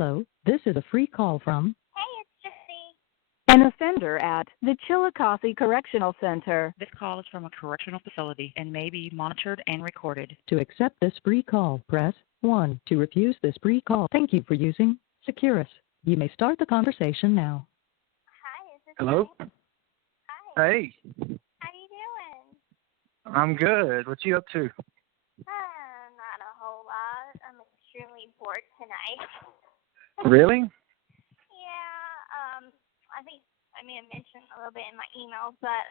Hello, this is a free call from Hey, it's Gypsy. An offender at the Chillicothe Correctional Center. This call is from a correctional facility and may be monitored and recorded. To accept this free call, press 1. To refuse this free call, thank you for using Securus. You may start the conversation now. Hi, is this Hello? Gypsy? Hi. Hey, How you doing? I'm good. What you up to? Not a whole lot. I'm extremely bored tonight. Really? Yeah, I think I may have mentioned a little bit in my email, but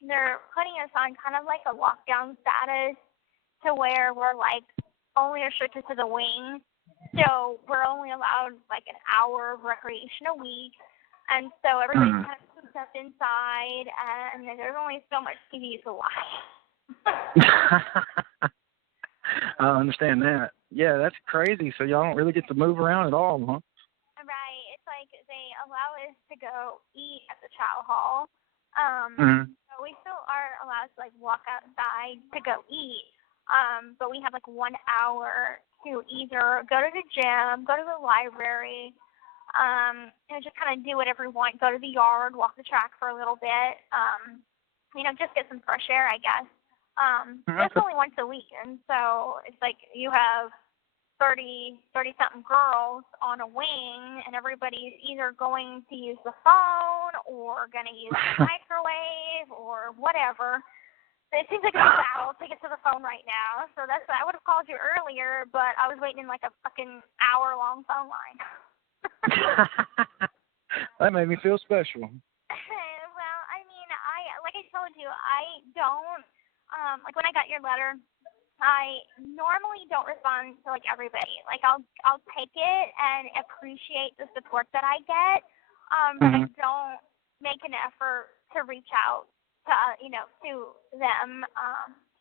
they're putting us on kind of like a lockdown status to where we're like only restricted to the wing. So we're only allowed like an hour of recreation a week. And so everybody's kind of cooped up inside, and there's only so much TV to watch. I understand that. Yeah, that's crazy. So y'all don't really get to move around at all, huh? Right. It's like they allow us to go eat at the chow hall. So we still are allowed to like walk outside to go eat. But we have like 1 hour to either go to the gym, go to the library, just kind of do whatever we want, go to the yard, walk the track for a little bit, just get some fresh air, I guess. It's only once a week, and so it's like you have 30-something girls on a wing, and everybody's either going to use the phone or going to use the microwave or whatever. It seems like it's a battle to get to the phone right now, so that's I would have called you earlier, but I was waiting in like a fucking hour-long phone line. That made me feel special. Well, I mean, like I told you, I don't, like when I got your letter, I normally don't respond to like everybody. Like I'll take it and appreciate the support that I get, but I don't make an effort to reach out to them.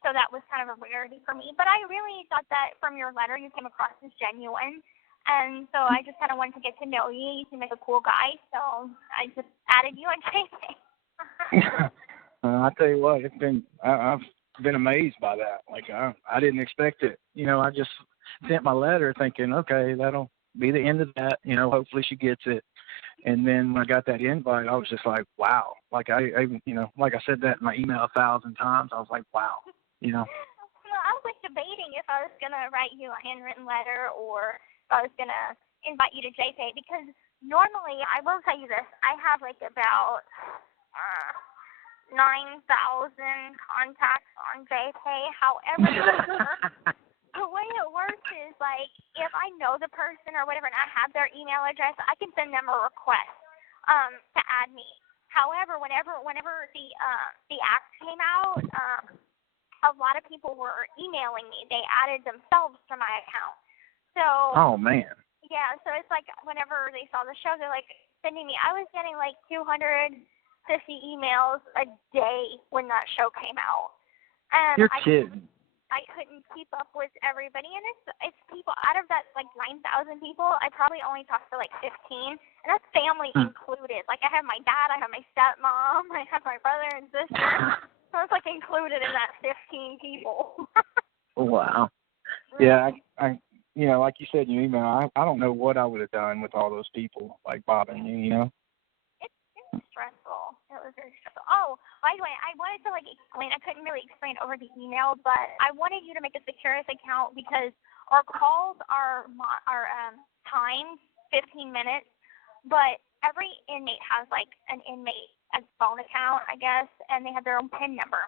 So that was kind of a rarity for me. But I really thought that from your letter you came across as genuine. And so I just kind of wanted to get to know you. You seem like a cool guy, so I just added you on Facebook. I tell you what, I've been amazed by that. Like I didn't expect it. I just sent my letter thinking, okay, that'll be the end of that. Hopefully she gets it. And then when I got that invite, I was just like, wow. Like I like I said that in my email 1,000 times. I was like, wow. Well, I was debating if I was gonna write you a handwritten letter or if I was gonna invite you to JPay, because normally, I will tell you this, I have like about 9,000 contacts on JPay. However, the way it works is like if I know the person or whatever and I have their email address, I can send them a request to add me. However, whenever the act came out, a lot of people were emailing me. They added themselves to my account. So, oh, man. Yeah, so it's like whenever they saw the show, they're like sending me. I was getting like 250 emails a day when that show came out. And You're kidding. I couldn't keep up with everybody. And it's people, out of that like 9,000 people, I probably only talked to like 15. And that's family included. Like I have my dad, I have my stepmom, I have my brother and sister. So it's like included in that 15 people. Wow. Yeah, I like you said in your email, I don't know what I would have done with all those people, like bothering you, It was stressful. It was very stressful. Oh, by the way, I wanted to explain. I couldn't really explain over the email, but I wanted you to make a Securus account because our calls are timed 15 minutes, but every inmate has like an inmate phone account, I guess, and they have their own PIN number.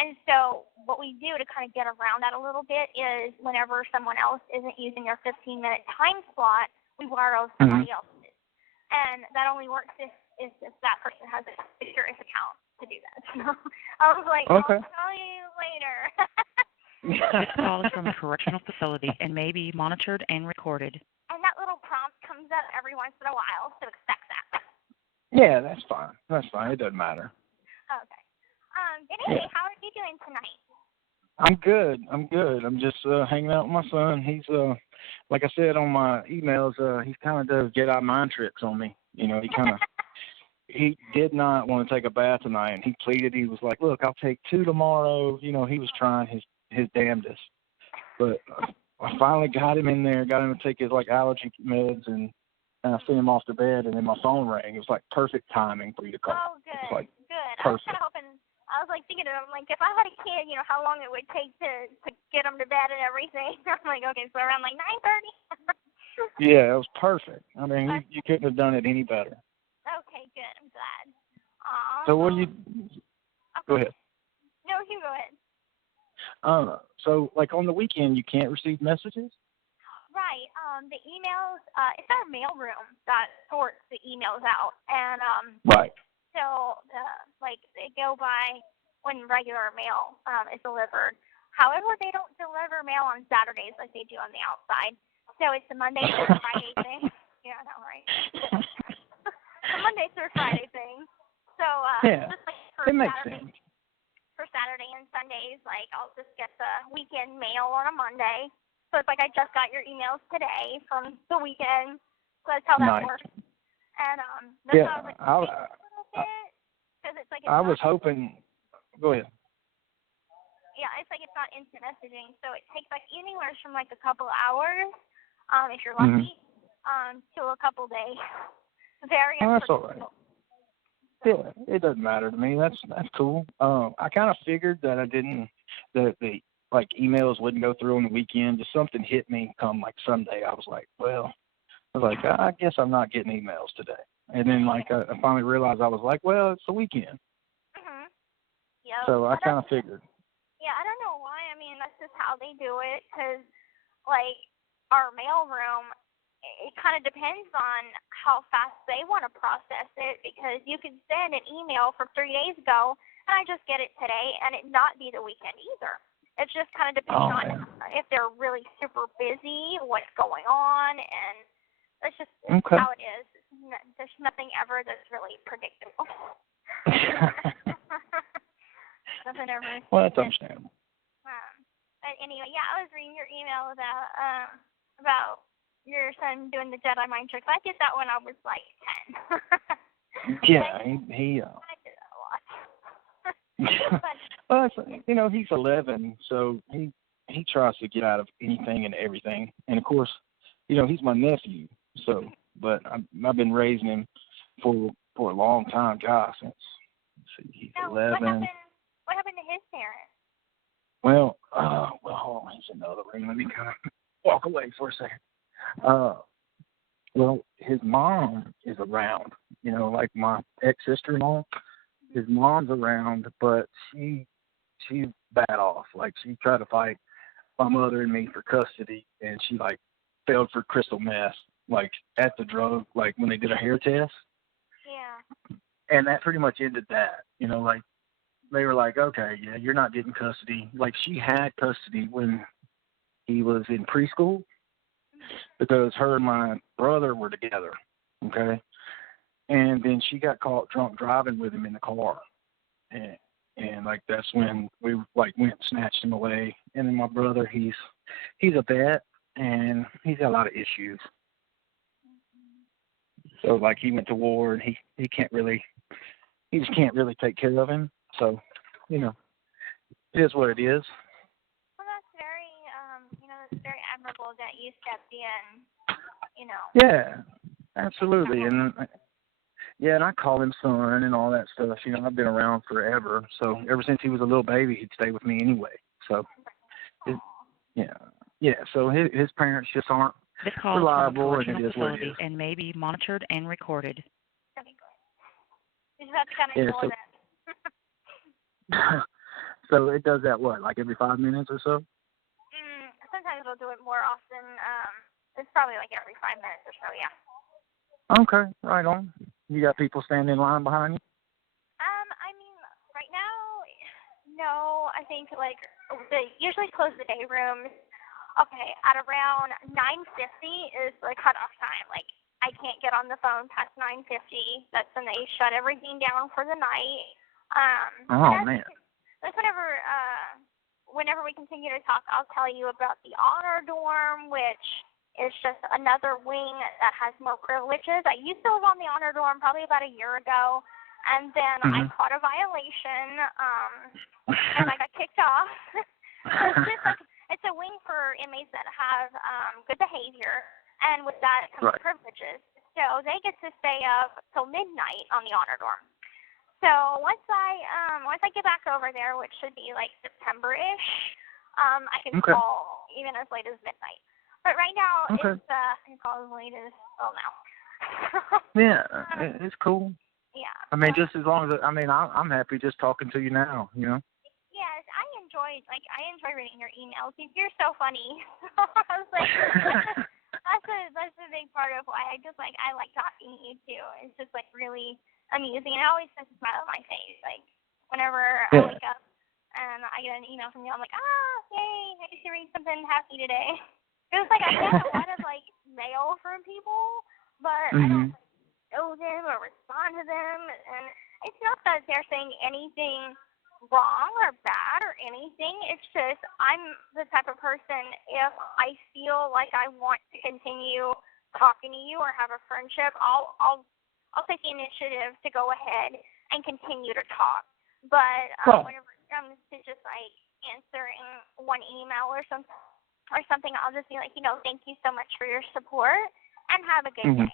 And so what we do to kind of get around that a little bit is whenever someone else isn't using their 15-minute time slot, we borrow somebody else's. And that only works if that person has a Securus account to do that. So I was like, okay. I'll tell you later. This call is from a correctional facility and may be monitored and recorded. And that little prompt comes up every once in a while, so expect that. Yeah, that's fine. That's fine. It doesn't matter. Okay. Anyway, how are you doing tonight? I'm good. I'm just hanging out with my son. He's like I said on my emails, he kind of does Jedi mind tricks on me. He did not want to take a bath tonight, and he pleaded. He was like, "Look, I'll take 2 tomorrow." He was trying his damnedest. But I finally got him in there, got him to take his like allergy meds, and I sent him off to bed, and then my phone rang. It was like perfect timing for you to call. Oh, good. It's like good. Perfect. I was kind of hoping. I was like thinking, I'm like, if I had a kid, how long it would take to get him to bed and everything. I'm like, okay, so around like 9:30. Yeah, it was perfect. I mean, you couldn't have done it any better. Okay, good. I'm glad. Aww. So what do you? Okay. Go ahead. No, you go ahead. So like on the weekend, you can't receive messages. Right. The emails. It's our mailroom that sorts the emails out, and Right. so like they go by when regular mail is delivered. However, they don't deliver mail on Saturdays like they do on the outside. So it's a Monday through Friday thing. Yeah, I know, right? The Monday through Friday thing. So Yeah, just like it makes sense. For Saturday and Sundays, like I'll just get the weekend mail on a Monday. So it's like I just got your emails today from the weekend. So that's how that works. And that's how I was like, a little bit, because it's like I was hoping. Go ahead. Yeah, it's like it's not instant messaging, so it takes like anywhere from like a couple hours, if you're lucky, to a couple days. Very that's all right. Yeah, it doesn't matter to me. That's cool. I kind of figured that the like emails wouldn't go through on the weekend. Just something hit me come like Sunday. I was like, I guess I'm not getting emails today. And then like I finally realized I was like, well, it's the weekend. Mhm. Yeah. So I kind of figured. Yeah, I don't know why. I mean, that's just how they do it. Cause like our mailroom, it kind of depends on how fast they want to process it, because you can send an email from 3 days ago and I just get it today and it not be the weekend either. It just kind of depends on if they're really super busy, what's going on, and that's just how it is. There's nothing ever that's really predictable. Nothing ever. Well, that's understandable. But anyway, yeah, I was reading your email about your son doing the Jedi mind tricks. I did that when I was like 10. Yeah, he I did that a lot. Well, he's 11, so he tries to get out of anything and everything. And of course, he's my nephew. So, but I've been raising him for a long time, gosh, since he's 11. What happened to his parents? Well, hold on, here's another ring. Let me kind of walk away for a second. Well, his mom is around, like my ex-sister-in-law. His mom's around, but she's bad off. Like, she tried to fight my mother and me for custody, and she, like, failed for crystal meth, like, at the drug, like, when they did a hair test. Yeah. And that pretty much ended that, like, they were like, okay, yeah, you're not getting custody. Like, she had custody when he was in preschool, because her and my brother were together, okay? And then she got caught drunk driving with him in the car. And like, that's when we, like, went and snatched him away. And then my brother, he's a vet, and he's got a lot of issues. So, like, he went to war, and he just can't really take care of him. So, it is what it is. Well, that's very, that's very admirable that you stepped in, Yeah, absolutely. And and I call him son and all that stuff. I've been around forever. So ever since he was a little baby, he'd stay with me anyway. So, so his parents just aren't This call reliable, is from a and it is what it is. and may be monitored and recorded. You just have to kind of ignore that. So it does that, what, like every 5 minutes or so? Sometimes it'll do it more often. It's probably like every 5 minutes or so, yeah. Okay, right on. You got people standing in line behind you? I mean, right now, no. I think, like, they usually close the day rooms. Okay, at around 9:50 is the cutoff time. Like, I can't get on the phone past 9:50. That's when they shut everything down for the night. Man. That's whenever we continue to talk, I'll tell you about the honor dorm, which is just another wing that has more privileges. I used to live on the honor dorm probably about a year ago, and then I caught a violation, and I got kicked off. It's it's a wing for inmates that have good behavior, and with that comes privileges. So they get to stay up till midnight on the honor dorm. So once I get back over there, which should be like September-ish, I can call even as late as midnight. But right now, it's I can call as late as now. Yeah, it's cool. Yeah. I mean, just as long as I'm happy just talking to you now. Yes, I enjoy reading your emails. You're so funny. I was like, that's a big part of why I like talking to you too. It's just like really amusing, and it always puts a smile on my face. Like whenever I wake up and I get an email from you, I'm like, yay! I get to read something happy today. It was like I get a lot of like mail from people, but I don't know them or respond to them, and it's not that they're saying anything wrong or bad or anything. It's just I'm the type of person, if I feel like I want to continue talking to you or have a friendship, I'll take the initiative to go ahead and continue to talk. But whenever it comes to just like answering one email or something, I'll just be like, thank you so much for your support and have a good day.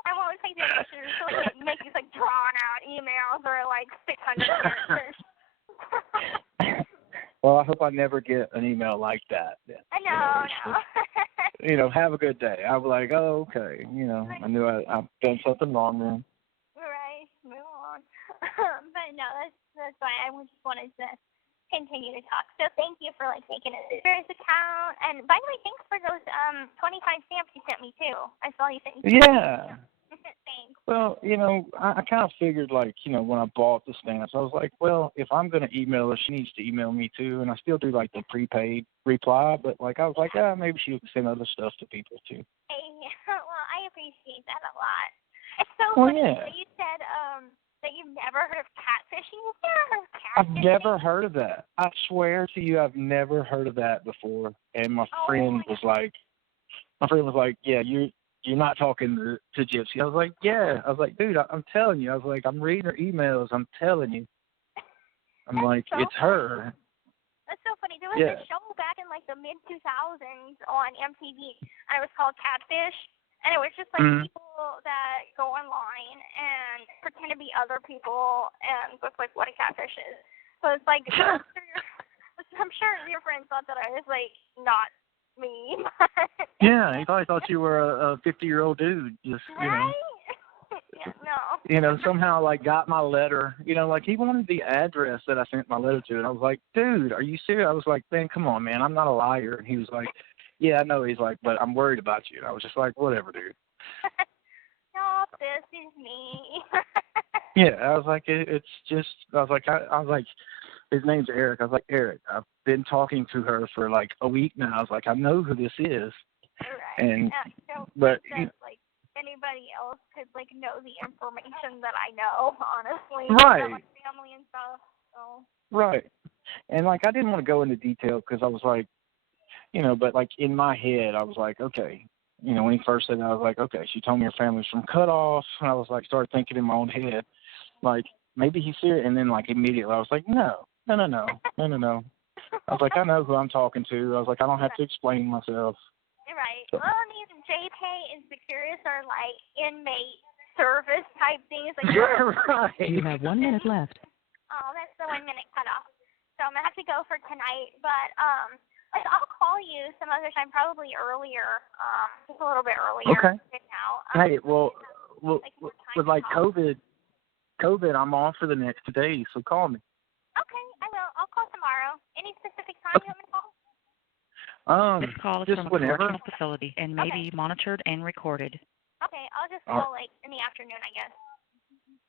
I won't take the initiative to like make these like drawn out emails or like 600 characters. Well, I hope I never get an email like that. No. Have a good day. I was like, oh, okay. I knew I've done something wrong then. Right, move on. But no, that's why I just wanted to continue to talk. So thank you for like making a serious account. And by the way, thanks for those 25 stamps you sent me too. I saw you sent me. Yeah. Thanks. Well, I kind of figured like, when I bought the stamps, I was like, well, if I'm going to email her, she needs to email me too. And I still do like the prepaid reply, but like I was like, maybe she could send other stuff to people too. Hey, well, I appreciate that a lot. It's so funny that you said that you've never heard of catfishing. You've never heard of catfishing? I've never heard of that. I swear to you, I've never heard of that before. And my friend was like, yeah, you're not talking to Gypsy. I was like, yeah. I was like, dude, I'm telling you. I was like, I'm reading her emails. I'm telling you. I'm like, it's her. That's so funny. There was a show back in like the mid-2000s on MTV, and it was called Catfish. And it was just like people that go online and pretend to be other people and look like what a catfish is. So it's like, I'm sure your friend thought that I was like not me. Yeah, he probably thought you were a 50-year-old dude. Just, right? Yeah, no. Somehow like got my letter. Like he wanted the address that I sent my letter to, and I was like, dude, are you serious? I was like, man, come on, man, I'm not a liar. And he was like, yeah, I know. He's like, but I'm worried about you. And I was just like, whatever, dude. No, this is me. Yeah, I was like, it's just, I was like, his name's Eric. I was like, Eric, I've been talking to her for like a week now. I was like, I know who this is. Right. And, so but, like anybody else could like know the information that I know, honestly. Right. About my family and stuff. So. Right. And like, I didn't want to go into detail because I was like, but like in my head, I was like, okay, when he first said that, I was like, okay, she told me her family's from Cutoff. And I was like, started thinking in my own head, like, maybe he's serious. And then like immediately I was like, no. I was like, I know who I'm talking to. I was like, I don't have to explain myself. Right. So. Well, these JPay and Securus are like inmate service type things. Like, right. You have 1 minute left. Oh, that's the 1 minute cutoff. So I'm gonna have to go for tonight, but like I'll call you some other time, probably earlier, just a little bit earlier. Okay. Now. Hey, well, with like COVID, I'm off for the next 2 days, so call me. Okay, I will. I'll call tomorrow. Any specific time you want me to call? This call is just from a whenever. correctional facility and may be monitored and recorded. Okay, I'll just call like in the afternoon, I guess.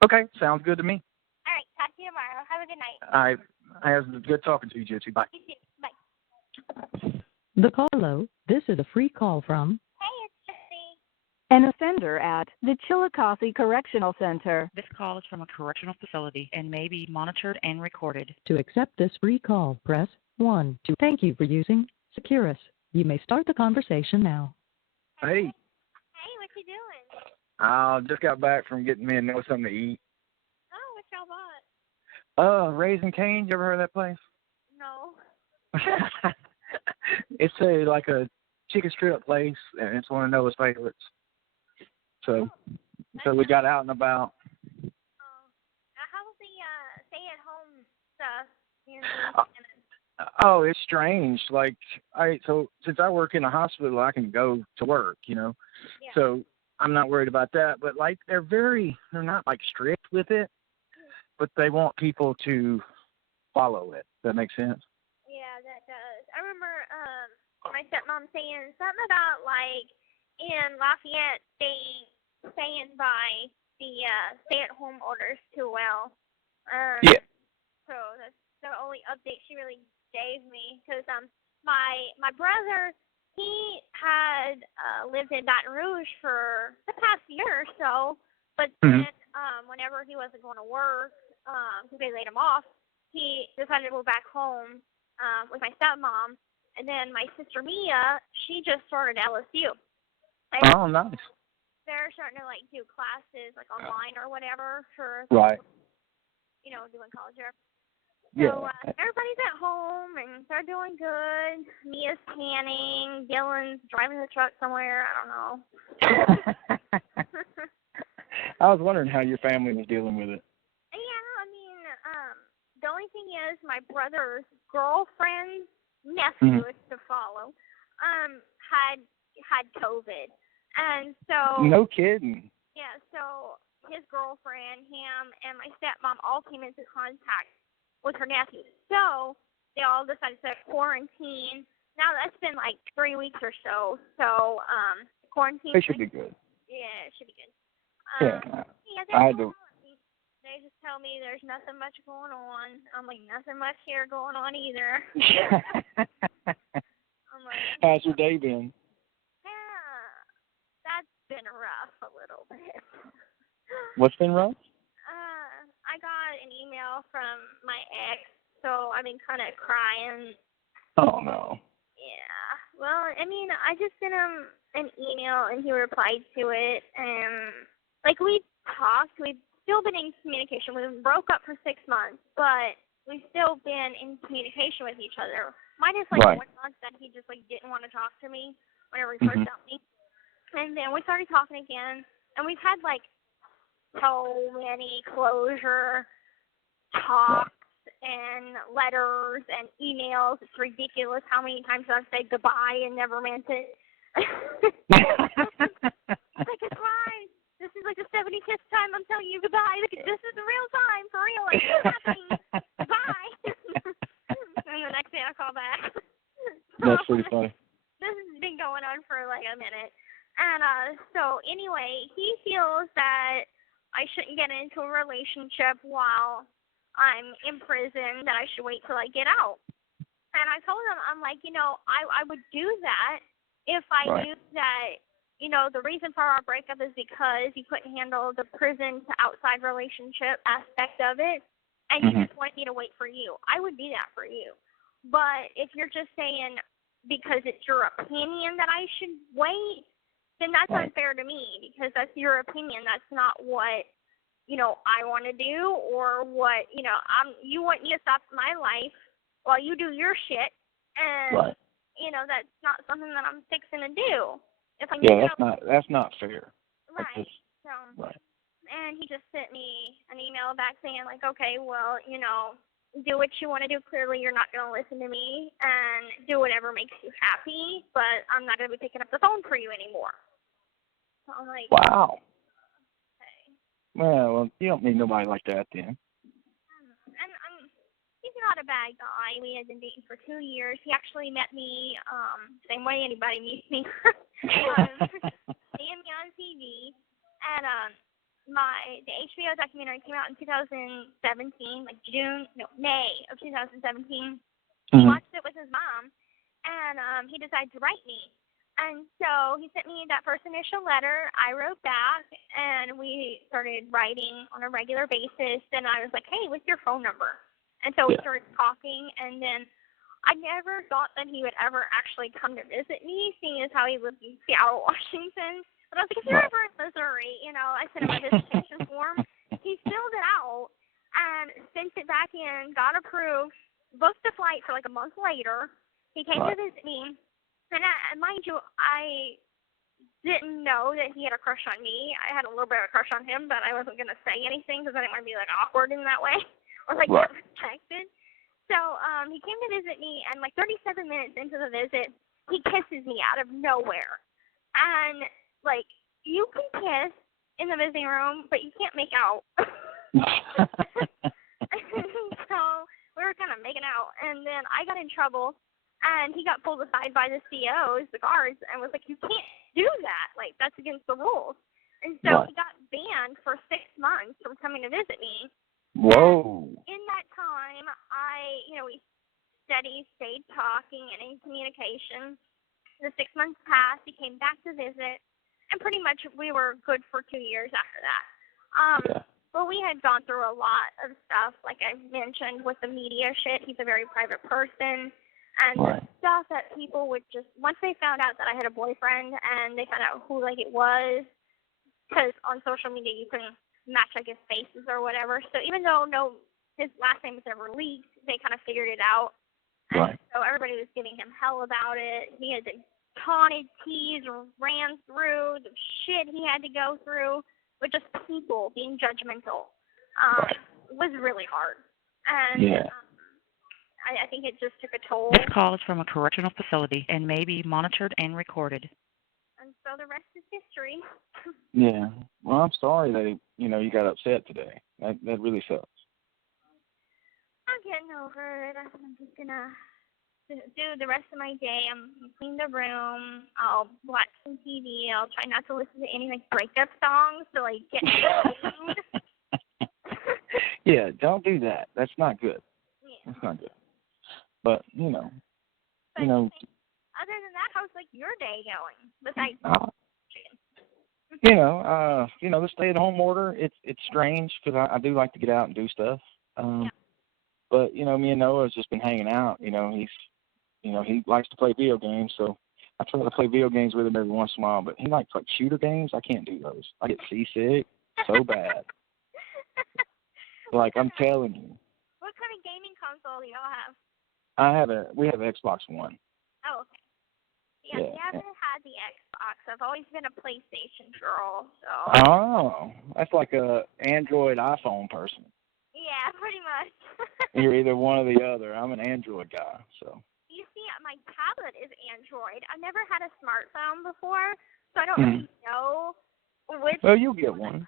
Okay, sounds good to me. All right, talk to you tomorrow. Have a good night. All right, it was good talking to you, Gypsy. Bye. You too. Bye. The call. Hello, this is a free call from. Hey, it's Gypsy. An offender at the Chillicothe Correctional Center. This call is from a correctional facility and may be monitored and recorded. To accept this free call, press 1. To thank you for using Securus. You may start the conversation now. Hey. Hey, what you doing? I just got back from getting me something to eat. Oh, what y'all bought? Raising Cane's. You ever heard of that place? No. It's like a chicken strip place, and it's one of Noah's favorites. So we got out and about. How's the stay-at-home stuff? Oh, it's strange. Like, so since I work in a hospital, I can go to work, Yeah. So I'm not worried about that. But like, they're not like strict with it, but they want people to follow it. Does that make sense? Yeah, that does. I remember my stepmom saying something about like in Lafayette staying by the stay-at-home orders too well. Yeah. So that's the only update she really gave me, because my brother, he had lived in Baton Rouge for the past year or so, but then whenever he wasn't going to work, because they laid him off, he decided to go back home with my stepmom, and then my sister Mia, she just started LSU. And oh, nice. They're starting to like do classes like online or whatever for right. Doing college there. Yeah. So everybody's at home and they're doing good. Mia's tanning. Dylan's driving the truck somewhere. I don't know. I was wondering how your family was dealing with it. Yeah, I mean, the only thing is my brother's girlfriend's nephew is to follow, had COVID. And so... No kidding. Yeah, so his girlfriend, him, and my stepmom all came into contact with her nephew. So they all decided to quarantine. Now that's been like 3 weeks or so. So quarantine. It should be good. Yeah, it should be good. They just tell me there's nothing much going on. I'm like, nothing much here going on either. I'm like, how's your day been? Yeah, that's been rough a little bit. What's been rough? I got an email from my ex, so I've been kind of crying. Oh, no. Yeah. Well, I mean, I just sent him an email, and he replied to it. And, like, we talked. We've still been in communication. We broke up for 6 months, but we've still been in communication with each other. Minus, like, 1 month that he just, like, didn't want to talk to me whenever he first met me. And then we started talking again, and we've had, like, so many closure talks and letters and emails. It's ridiculous how many times I've said goodbye and never meant it. Like, it's fine. This is like the 75th time I'm telling you goodbye. This is the real time, for real. Like, it's happening. Goodbye. And the next day I call back. That's pretty funny. This has been going on for like a minute. And so anyway, he feels that I shouldn't get into a relationship while I'm in prison, that I should wait till I get out. And I told him, I'm like, I would do that if I knew that, the reason for our breakup is because you couldn't handle the prison to outside relationship aspect of it, and you just wanted me to wait for you. I would do that for you. But if you're just saying because it's your opinion that I should wait, then that's unfair to me, because that's your opinion. That's not what, I want to do, or what, you want me to stop my life while you do your shit, and, that's not something that I'm fixing to do. If I that's not fair. Right. And he just sent me an email back saying, like, okay, well, do what you want to do. Clearly you're not going to listen to me, and do whatever makes you happy, but I'm not going to be picking up the phone for you anymore. So I'm like, wow. Okay. Well, you don't need nobody like that then. And he's not a bad guy. We had been dating for 2 years. He actually met me same way anybody meets me. Seeing me on TV. And the HBO documentary came out in 2017, like May of 2017. He watched it with his mom, and he decided to write me. And so he sent me that first initial letter. I wrote back, and we started writing on a regular basis. And I was like, hey, what's your phone number? And so we started talking, and then I never thought that he would ever actually come to visit me, seeing as how he lives in Seattle, Washington. But I was like, if you're ever in Missouri, I sent him a visitation form. He filled it out and sent it back in, got approved booked a flight for like a month later. He came to visit me, and mind you, I didn't know that he had a crush on me. I had a little bit of a crush on him, but I wasn't going to say anything because I didn't want to be like awkward in that way or like not protected. So he came to visit me, and like 37 minutes into the visit, he kisses me out of nowhere. And like, you can kiss in the visiting room, but you can't make out. So we were kind of making out, and then I got in trouble, and he got pulled aside by the COs, the guards, and was like, "You can't do that. Like, that's against the rules." And so he got banned for 6 months from coming to visit me. Whoa. And in that time, we stayed talking and in communication. The 6 months passed. He came back to visit, and pretty much we were good for 2 years after that. But we had gone through a lot of stuff, like I mentioned, with the media shit. He's a very private person. And the stuff that people would just, once they found out that I had a boyfriend and they found out who, like, it was, because on social media you can match, I guess, faces or whatever. So even though his last name was never leaked, they kind of figured it out. And so everybody was giving him hell about it. He had taunted, teased, ran through the shit he had to go through with just people being judgmental. Was really hard. And I think it just took a toll. This call is from a correctional facility and may be monitored and recorded. And so the rest is history. Yeah. Well, I'm sorry that you got upset today. That really sucks. I'm getting over it. I'm just gonna do the rest of my day. I'm clean the room. I'll watch some TV. I'll try not to listen to any like breakup songs to like get in the mood. Yeah, don't do that. That's not good. Yeah. That's not good. But other than that, how's like your day going? Besides, the stay-at-home order. It's strange because I do like to get out and do stuff. But me and Noah's just been hanging out. He likes to play video games, so I try to play video games with him every once in a while. But he likes like shooter games. I can't do those. I get seasick so bad. Like I'm telling you. What kind of gaming console do y'all have? We have an Xbox One. Oh, okay. Yeah, we haven't had the Xbox. I've always been a PlayStation girl, so. Oh, that's like a Android iPhone person. Yeah, pretty much. You're either one or the other. I'm an Android guy, so. You see, my tablet is Android. I've never had a smartphone before, so I don't really know which. Well, you'll get one.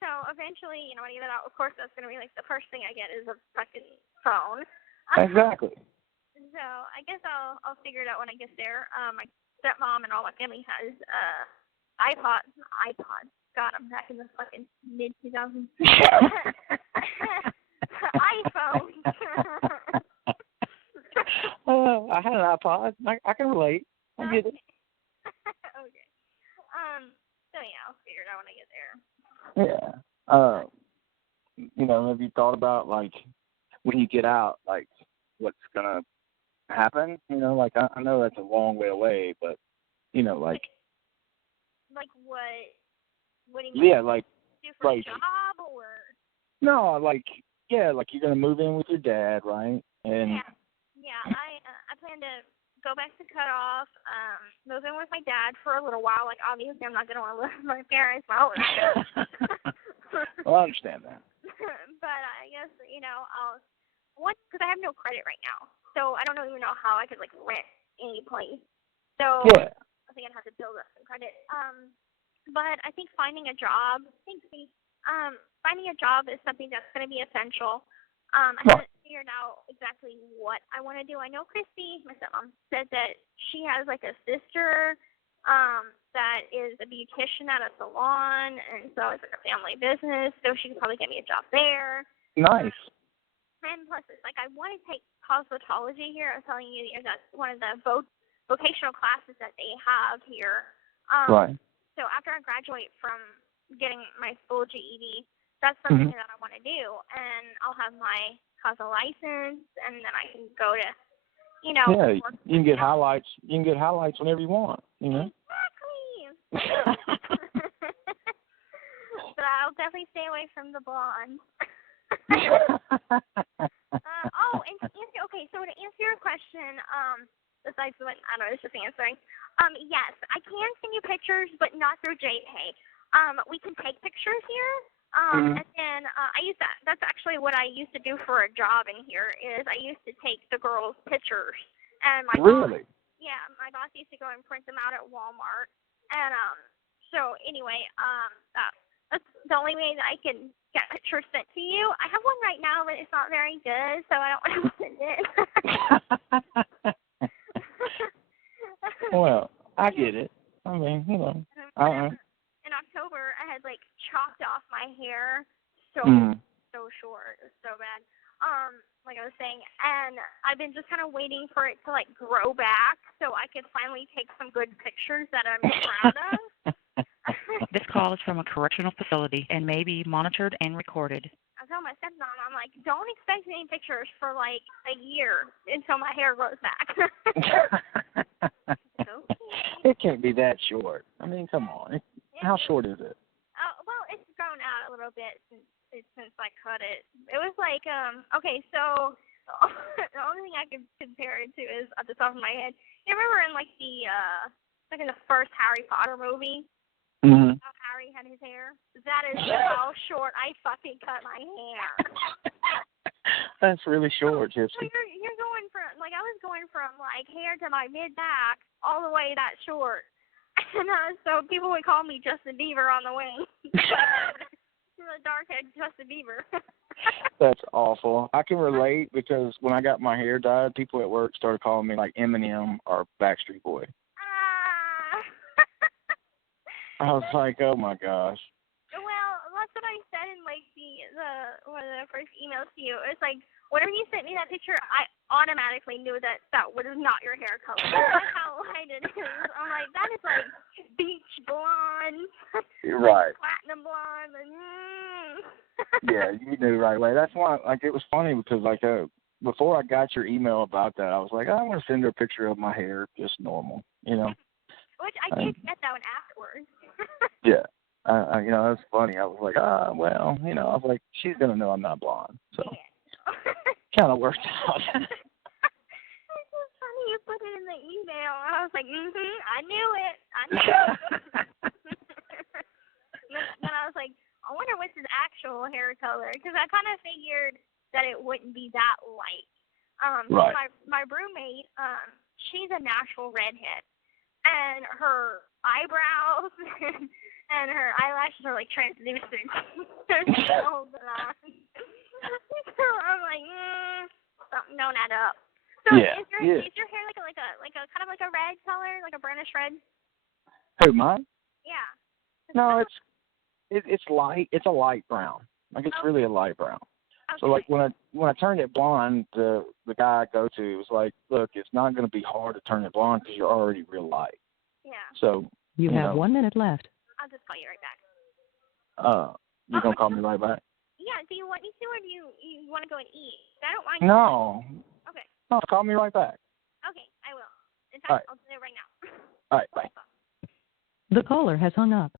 So eventually, when I get it out, of course, that's going to be like the first thing I get is a fucking phone. Exactly. So I guess I'll figure it out when I get there. My stepmom and all my family has iPods. God, I'm back in the fucking mid-2000s. iPhones. I had an iPod. I can relate. I get it. Okay. So yeah, I'll figure it out when I get there. Yeah. Have you thought about like when you get out, like what's gonna happen? Like I know that's a long way away, but like. Like what? What do you mean? Yeah, like do for a job or? No, like you're gonna move in with your dad, right? And yeah. I plan to go back to Cutoff, move in with my dad for a little while. Like obviously, I'm not gonna want to live with my parents my whole life. Well, I understand that. But I guess because I have no credit right now, so I don't even know how I could like rent any place. So I think I'd have to build up some credit. But I think finding a job is something that's going to be essential. I haven't figured out exactly what I want to do. I know Christy, my stepmom, said that she has like a sister that is a beautician at a salon, and so it's like a family business, so she could probably get me a job there. Nice. And plus, it's like I want to take cosmetology here. I was telling you that's one of the vocational classes that they have here. Right. So after I graduate from getting my full GED, that's something that I want to do, and I'll have my COSA license, and then I can go to, Yeah, you can get highlights. You can get highlights whenever you want. Exactly. But I'll definitely stay away from the blonde. and to answer, so to answer your question, besides what I was just answering, yes, I can send you pictures, but not through JPay. We can take pictures here, and then I use that. That's actually what I used to do for a job in here. Is I used to take the girls' pictures, and my boss, my boss used to go and print them out at Walmart, and so anyway, that's the only way that I can get pictures sent to you. I have one right now, but it's not very good, so I don't want to send it. Well, I get it. I mean, you know. In October, I had like chopped off my hair so short. It was so bad. Like I was saying, and I've been just kind of waiting for it to like grow back so I could finally take some good pictures that I'm proud of. This call is from a correctional facility and may be monitored and recorded. I told my stepmom, I'm like, don't expect any pictures for like a year until my hair grows back. It can't be that short. I mean, come on. How short is it? Well, it's grown out a little bit since I cut it. It was like, so the only thing I can compare it to is at the top of my head. You remember in like in the first Harry Potter movie? How Harry had his hair? That is how short I fucking cut my hair. That's really short, Gypsy. So you're going from, like, I was going from, like, hair to my mid-back all the way that short. And so people would call me Justin Bieber on the way. The dark-haired Justin Bieber. That's awful. I can relate because when I got my hair dyed, people at work started calling me, like, Eminem or Backstreet Boy. I was like, oh my gosh. Well, that's what I said in like one of the first emails to you. It's like whenever you sent me that picture, I automatically knew that was not your hair color. That's how light it is. I'm like, that is like beach blonde. Right. Platinum blonde. Yeah, you knew right away. That's why, like, it was funny because like before I got your email about that, I was like, I want to send her a picture of my hair, just normal, you know. Which I did get that one afterwards. Yeah. You know, that's funny. I was like, well, you know, I was like, she's going to know I'm not blonde. So kind of worked out. It's so funny you put it in the email. I was like, I knew it. Then I was like, I wonder what's his actual hair color. Because I kind of figured that it wouldn't be that light. Right. My roommate, she's a natural redhead. And her eyebrows and her eyelashes are like translucent. They're so blonde. So I'm like, something don't add up. So is your hair like a kind of like a red color, like a brownish red? Who, mine? Yeah. No, it's light. It's a light brown. Like it's really a light brown. Okay. So like when I turned it blonde, the guy I go to was like, look, it's not going to be hard to turn it blonde because you're already real light. Yeah. So you have 1 minute left. I'll just call you right back. You gonna call me right back? Yeah. Do you want me to, or do you want to go and eat? I don't mind. No. Okay. No, call me right back. Okay, I will. In fact, I'll do it right now. All right. Bye. The caller has hung up.